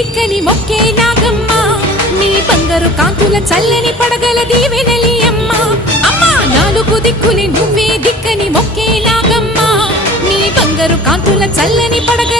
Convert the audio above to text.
దిక్కని మొక్కే నాగమ్మ నీ బంగారు కాంతుల చల్లని పడగల దీవెనలి అమ్మ అమ్మా నాలుగు దిక్కుని నువ్వే దిక్కని మొక్కే నాగమ్మ నీ బంగారు కాంతుల చల్లని పడగల